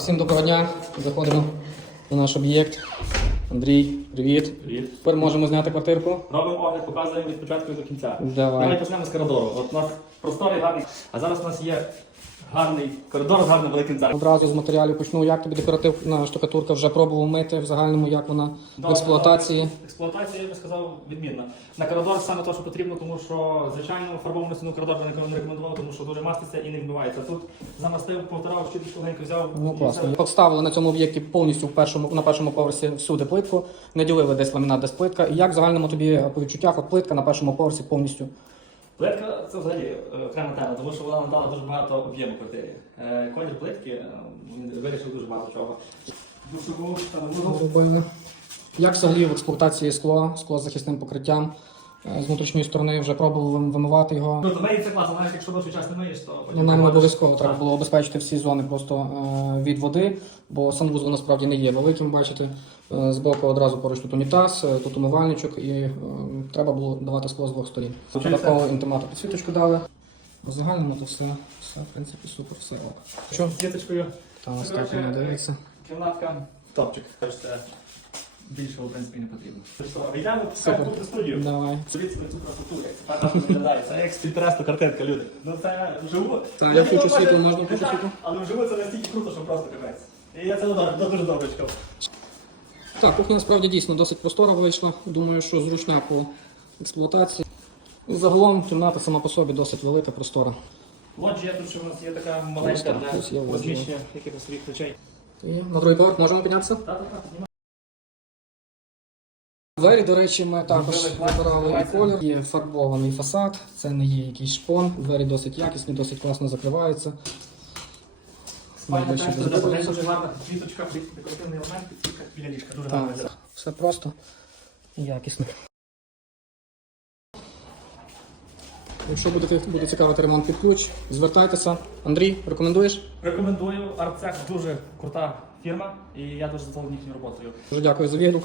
Всім доброго дня. Заходимо на наш об'єкт. Андрій, привіт. Привіт. Тепер можемо зняти квартирку. Робимо огляд, показуємо від початку і до кінця. Давай. Давай почнемо з коридору. От у нас просторий гарний. А зараз у нас є гарний коридор з гарним великим дзеркалом. Одразу з матеріалів почну. Як тобі декоративна штукатурка вже пробував мити в загальному, як вона в експлуатації. Експлуатація, я би сказав, відмінна. На коридор саме те, що потрібно, тому що звичайно фарбовану стіну коридор би ніколи не рекомендував, тому що дуже маститься і не вбивається. Тут замастив, повторав, легенько взяв. Ну класно. Поставили на цьому об'єкті повністю в першому на першому поверсі всюди плитку. Не ділили десь ламінат, десь плитка. І як в загальному тобі по відчуттях от плитка на першому поверсі повністю. Плитка це взагалі е, окрема тема, тому що вона надала дуже багато об'єму квартирі. Е, Колір плитки е, вирішив дуже багато чого. Як взагалі в експлуатації скло, скло з захисним покриттям. Е, З внутрішньої сторони вже пробував вимивати його. Ну, до неї це класно, навіть якщо довший час не миєш, то потім Ну, нам не обов'язково треба було обезпечити всі зони просто е, від води, бо санвузол насправді не є великим, бачите. Е, збоку одразу поруч тут унітаз, е, тут умивальничок, і е, треба було давати скло з двох сторін. Получається- Додатково інтимату підсвіточку дали. В загальному то все, все, в принципі, супер, все ок. Що? Діточкою Там остатньо дивиться. кімнатка топчик. Тож в принципі, не потрібно. Йдемо Супер. в студію. Давай. Подивіться на цю красоту, як це так виглядає. Це як картинка, люди. Ну це вживу. Так, я думав, світло, можна включити світло? Але вживу це настільки круто, що просто капець. І я це дуже, добре чекав. Так, кухня насправді дійсно досить простора вийшла. Думаю, що зручна по експлуатації. Загалом кімната сама по собі досить велика, простора. Лоджія тут ще у нас є така маленька для розміщення якихось своїх речей. І на другий поверх можемо піднятися? Так, так, так. Двері, до речі, ми також вибирали і колір. Є фарбований фасад, це не є якийсь шпон. Двері досить якісні, досить класно закриваються. Квіточка, декоративний елемент, біля ліжка. Дуже гарно все просто і якісно. Якщо будете, буде цікавити ремонт під ключ, звертайтеся. Андрій, рекомендуєш? Рекомендую. Арцех дуже крута фірма, і я дуже задоволений їхньою роботою. Дуже дякую за відгук.